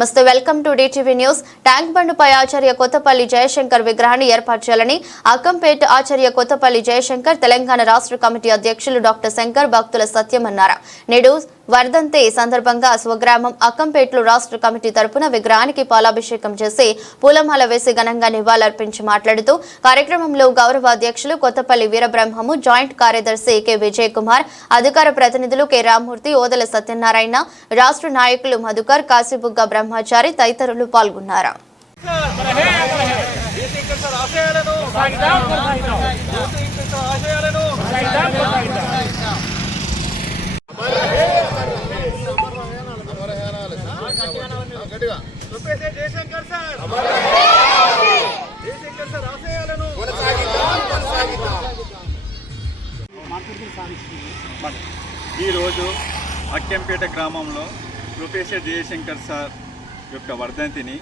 నమస్తే, welcome to DTV news. Tank బండ్పై ఆచార్య కొత్తపల్లి జయశంకర్ విగ్రహాన్ని ఏర్పాటు చేయాలని అక్కంపేట ఆచార్య కొత్తపల్లి జయశంకర్ తెలంగాణ రాష్ట్ర కమిటీ అధ్యక్షులు డాక్టర్ శంకర్ భక్తుల సత్యం అన్నారు. నేడు వర్ధంతి సందర్భంగా స్వగ్రామం అక్కంపేటలో రాష్ట్ర కమిటీ తరపున విగ్రహానికి పాలాభిషేకం చేసి పూలమాల వేసి ఘనంగా నివాళులర్పించి మాట్లాడుతూ కార్యక్రమంలో గౌరవ అధ్యక్షులు కొత్తపల్లి వీరబ్రహ్మము, జాయింట్ కార్యదర్శి కె విజయ్ కుమార్, అధికార ప్రతినిధులు కె రామ్మూర్తి, ఓదల సత్యనారాయణ, రాష్ట్ర నాయకులు మధుకర్, కాశీబుగ్గ బ్రహ్మచారి తదితరులు పాల్గొన్నారు. ఈరోజు అక్కంపేట గ్రామంలో ప్రొఫెసర్ జయశంకర్ సార్ యొక్క వర్ధంతిని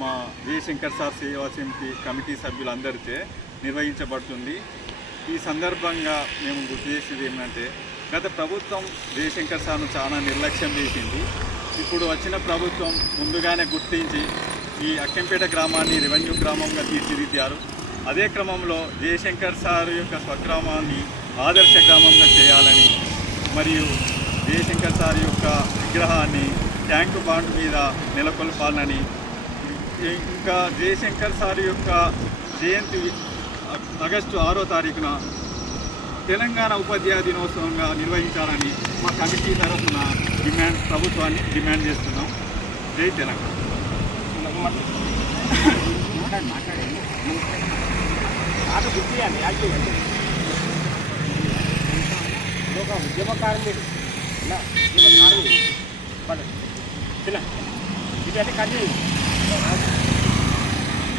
మా జయశంకర్ సార్ సేవా సమితి కమిటీ సభ్యులందరిచే నిర్వహించబడుతుంది. ఈ సందర్భంగా మేము గుర్తు చేసేది ఏమంటే, గత ప్రభుత్వం జయశంకర్ సార్ను చాలా నిర్లక్ష్యం చేసింది. ఇప్పుడు వచ్చిన ప్రభుత్వం ముందుగానే గుర్తించి ఈ అక్కంపేట గ్రామాన్ని రెవెన్యూ గ్రామంగా తీర్చిదిద్దారు. అదే క్రమంలో జయశంకర్ సార్ యొక్క స్వగ్రామాన్ని ఆదర్శ గ్రామంగా చేయాలని, మరియు జయశంకర్ సార్ యొక్క విగ్రహాన్ని ట్యాంకు బాండ్ మీద నెలకొల్పాలని, ఇంకా జయశంకర్ సార్ యొక్క జయంతి ఆగస్టు 6వ తారీఖున తెలంగాణ ఉపాధ్యాయ దినోత్సవంగా నిర్వహించాలని మా కమిటీ తరఫున ప్రభుత్వాన్ని డిమాండ్ చేస్తున్నాం. జై తెలంగాణ.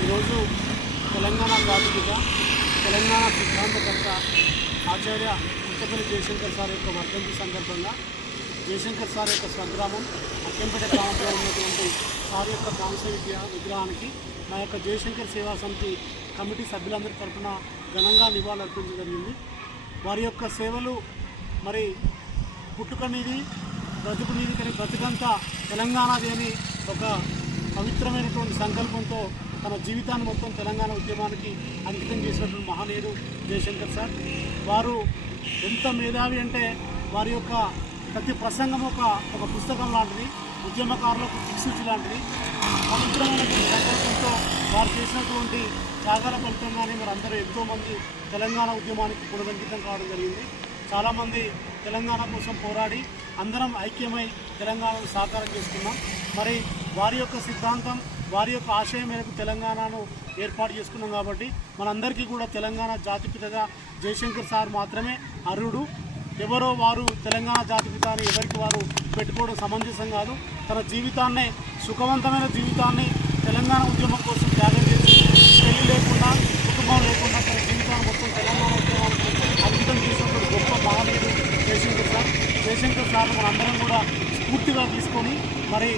ఈరోజు తెలంగాణ జాతిపిత, తెలంగాణ సిద్ధాంతకర్త ఆచార్య కొత్తపల్లి జయశంకర్ సార్ యొక్క వర్ధంతి సందర్భంగా జయశంకర్ సార్ యొక్క స్వగ్రామం అక్కంపేట గ్రామంలో ఉన్నటువంటి సార్ యొక్క కాంస్య విగ్రహానికి మా యొక్క జయశంకర్ సేవా సమితి కమిటీ సభ్యులందరి తరఫున ఘనంగా నివాళులర్పించడం జరిగింది. వారి యొక్క సేవలు మరి పుట్టుకనిది, బ్రతుకునిది, కానీ బ్రతుకంతా తెలంగాణది అని ఒక పవిత్రమైనటువంటి సంకల్పంతో తన జీవితాన్ని మొత్తం తెలంగాణ ఉద్యమానికి అంకితం చేసినటువంటి మహనీయుడు జయశంకర్ సార్. వారు ఎంత మేధావి అంటే వారి యొక్క ప్రతి ప్రసంగం ఒక పుస్తకం లాంటిది, ఉద్యమకారులకు దిక్సూచి లాంటిది. పవిత్రమైనటువంటి సంకల్పంతో వారు చేసినటువంటి త్యాగాల ఫలితంగానే మరి అందరూ ఎంతోమంది తెలంగాణ ఉద్యమానికి పునరంకితం కావడం జరిగింది. చాలామంది తెలంగాణ కోసం పోరాడి అందరం ఐక్యమై తెలంగాణను సాకారం చేసుకున్నాం. మరి వారి యొక్క సిద్ధాంతం, వారి యొక్క ఆశయం మేరకు తెలంగాణను ఏర్పాటు చేసుకున్నాం. కాబట్టి మనందరికీ కూడా తెలంగాణ జాతిపితగా జయశంకర్ సార్ మాత్రమే అర్హుడు. ఎవరో వారు తెలంగాణ జాతిపిత అని ఎవరికి వారు పెట్టుకోవడం సమంజసం కాదు. తన జీవితాన్నే, సుఖవంతమైన జీవితాన్ని తెలంగాణ ఉద్యమం కోసం త్యాగం చేసి, పెళ్లి లేకుండా, కుటుంబం లేకుండా తన జీవితాన్ని మొత్తం తెలంగాణ ఉద్యమానికి అంకితం చేసినటువంటి గొప్ప మహనీయుడు జయశంకర్ సార్. జయశంకర్ సార్ మనందరం కూడా స్ఫూర్తిగా తీసుకొని మరి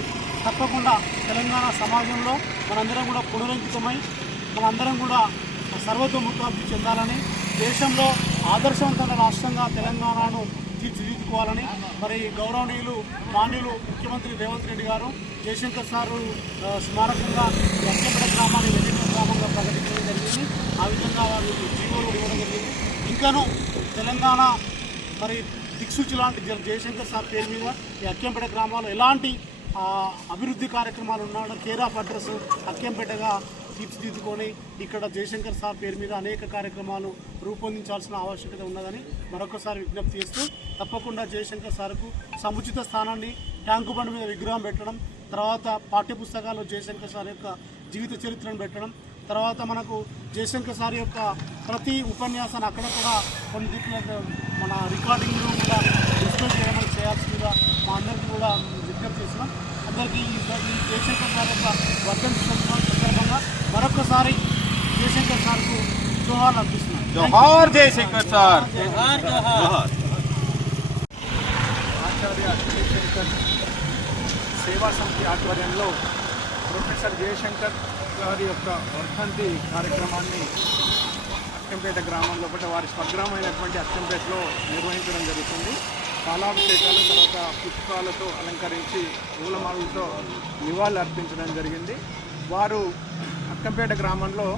తప్పకుండా తెలంగాణ సమాజంలో మనందరం కూడా పునరంకితమై మనందరం కూడా సర్వతోముఖాభివృద్ధి చెందాలని, దేశంలో ఆదర్శవంతమైన రాష్ట్రంగా తెలంగాణను తీర్చిదిద్దుకోవాలని మరి గౌరవనీయులు మాన్యులు ముఖ్యమంత్రి రేవంత్ రెడ్డి గారు జయశంకర్ సారు స్మారకంగా అక్కంపేట గ్రామాన్ని రెవెన్యూ గ్రామంగా ప్రకటించడం జరిగింది. ఆ విధంగా వారు జీవోలు ఇవ్వడం జరిగింది. ఇంకాను తెలంగాణ మరి దిక్సూచి లాంటి జయశంకర్ సార్ పేరు మీద ఈ అక్కంపేట గ్రామాల్లో ఎలాంటి అభివృద్ధి కార్యక్రమాలు ఉన్నాడో కేర్ ఆఫ్ అడ్రస్ అక్కంపేటగా తీర్చిదిద్దుకొని ఇక్కడ జయశంకర్ సార్ పేరు మీద అనేక కార్యక్రమాలు రూపొందించాల్సిన ఆవశ్యకత ఉన్నదని మరొకసారి విజ్ఞప్తి చేస్తూ, తప్పకుండా జయశంకర్ సార్కు సముచిత స్థానాన్ని ట్యాంకు బండ్ మీద విగ్రహం పెట్టడం, తర్వాత పాఠ్యపుస్తకాల్లో జయశంకర్ సార్ యొక్క జీవిత చరిత్రను పెట్టడం, తర్వాత మనకు జయశంకర్ సార్ యొక్క ప్రతి ఉపన్యాసాన్ని అక్కడక్కడ కొన్ని దిక్కుల మన రికార్డింగ్లో కూడా డిస్ప్లే చేయమని చేయాల్సిందిగా మా అందరికీ కూడా విజ్ఞప్తి చేస్తున్నాం. అందరికీ ఈ జయశంకర్ సార్ యొక్క వర్ధంతి సందర్భంగా మరొకసారి జయశంకర్ సార్కు జోహార్ అర్పిస్తున్నాం. జోహార్ జయశంకర్ సార్. ఆచార్య జయశంకర్ సేవా సమితి ఆధ్వర్యంలో ప్రొఫెసర్ జయశంకర్ గారి యొక్క వర్ధంతి కార్యక్రమాన్ని అక్కంపేట గ్రామంలో వారి స్వగ్రామైనటువంటి అక్కంపేటలో నిర్వహించడం జరుగుతుంది. పాలాభిషేకాలు తర్వాత పుష్పాలతో అలంకరించి పూలమాలలతో నివాళులు అర్పించడం జరిగింది. వారు అక్కంపేట గ్రామంలో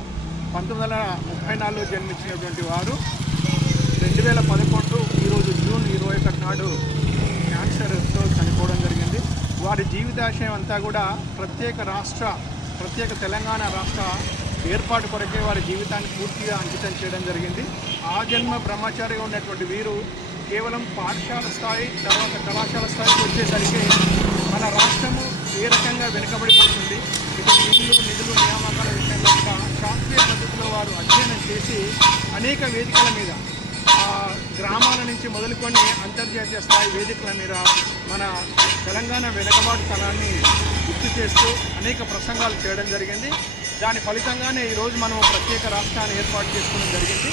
1934 జన్మించినటువంటి వారు 2011 ఈరోజు జూన్ 21 నాడు క్యాన్సర్తో చనిపోవడం జరిగింది. వారి జీవితాశయం అంతా కూడా ప్రత్యేక తెలంగాణ రాష్ట్ర ఏర్పాటు కొరకే వారి జీవితాన్ని పూర్తిగా అంకితం చేయడం జరిగింది. ఆ జన్మ బ్రహ్మచారిగా ఉన్నటువంటి వీరు కేవలం పాఠశాల స్థాయి తర్వాత కళాశాల స్థాయికి వచ్చేసరికి మన రాష్ట్రము ఏ రకంగా వెనుకబడిపోతుంది, ఇటు నిధులు నియామకాల విషయంలో కూడా శాస్త్రీయ పద్ధతిలో వారు అధ్యయనం చేసి అనేక వేదికల మీద గ్రామాల నుంచి మొదలుకొని అంతర్జాతీయ స్థాయి వేదికల మీద మన తెలంగాణ వెనుకబాటుతనాన్ని గుర్తు చేస్తూ అనేక ప్రసంగాలు చేయడం జరిగింది. దాని ఫలితంగానే ఈరోజు మనము ప్రత్యేక రాష్ట్రాన్ని ఏర్పాటు చేసుకోవడం జరిగింది.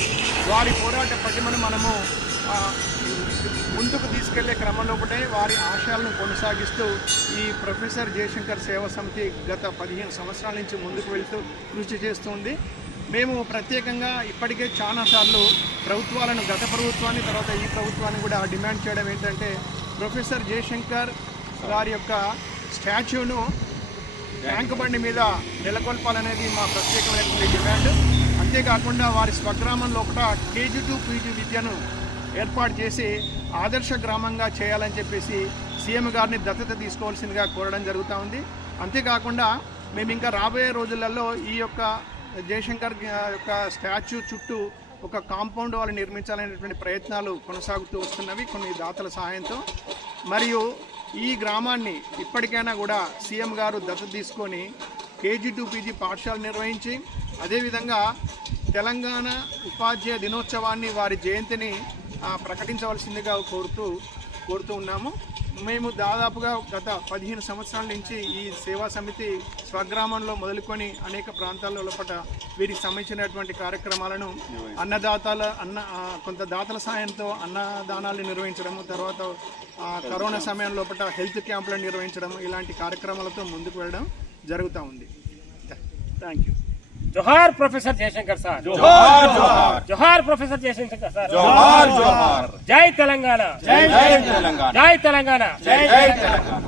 వారి పోరాట పటిమను మనము ముందుకు తీసుకెళ్లే క్రమంలో ఒకటే వారి ఆశయాలను కొనసాగిస్తూ ఈ ప్రొఫెసర్ జయశంకర్ సేవా సమితి గత 15 సంవత్సరాల నుంచి ముందుకు వెళ్తూ కృషి చేస్తుంది. మేము ప్రత్యేకంగా ఇప్పటికే చాలాసార్లు ప్రభుత్వాలను, గత ప్రభుత్వాన్ని తర్వాత ఈ ప్రభుత్వాన్ని కూడా డిమాండ్ చేయడం ఏంటంటే ప్రొఫెసర్ జయశంకర్ గారి యొక్క స్టాచ్యూను ట్యాంక్ బండి మీద నెలకొల్పాలనేది మా ప్రత్యేకమైనటువంటి డిమాండ్. అంతేకాకుండా వారి స్వగ్రామం లోపల KG to PG విద్యను ఏర్పాటు చేసి ఆదర్శ గ్రామంగా చేయాలని చెప్పేసి సీఎం గారిని దత్తత తీసుకోవాల్సిందిగా కోరడం జరుగుతూ ఉంది. అంతేకాకుండా మేము ఇంకా రాబోయే రోజులలో ఈ యొక్క జయశంకర్ యొక్క స్టాచ్యూ చుట్టూ ఒక కాంపౌండ్ వాళ్ళు నిర్మించాలనేటువంటి ప్రయత్నాలు కొనసాగుతూ వస్తున్నవి కొన్ని దాతల సహాయంతో. మరియు ఈ గ్రామాన్ని ఇప్పటికైనా కూడా సీఎం గారు దత్తత తీసుకొని KG to PG పాఠశాల నిర్వహించి అదేవిధంగా తెలంగాణ ఉపాధ్యాయ దినోత్సవాన్ని వారి జయంతిని ప్రకటించవలసిందిగా కోరుతూ ఉన్నాము. మేము దాదాపుగా గత 15 సంవత్సరాల నుంచి ఈ సేవా సమితి స్వగ్రామంలో మొదలుకొని అనేక ప్రాంతాల్లో లోపల వీరికి సంబంధించినటువంటి కార్యక్రమాలను కొంత దాతల సాయంతో అన్నదానాలు నిర్వహించడము, తర్వాత కరోనా సమయం లోపల హెల్త్ క్యాంపులను నిర్వహించడం, ఇలాంటి కార్యక్రమాలతో ముందుకు వెళ్ళడం జరుగుతూ ఉంది. Thank you. जोहार प्रोफेसर जयशंकर सर, जोहार जोहार, जोहार प्रोफेसर जयशंकर सर, जोहार जोहार, जय तेलंगाना, जय तेलंगाना, जय तेलंगाना, जय तेलंगाना.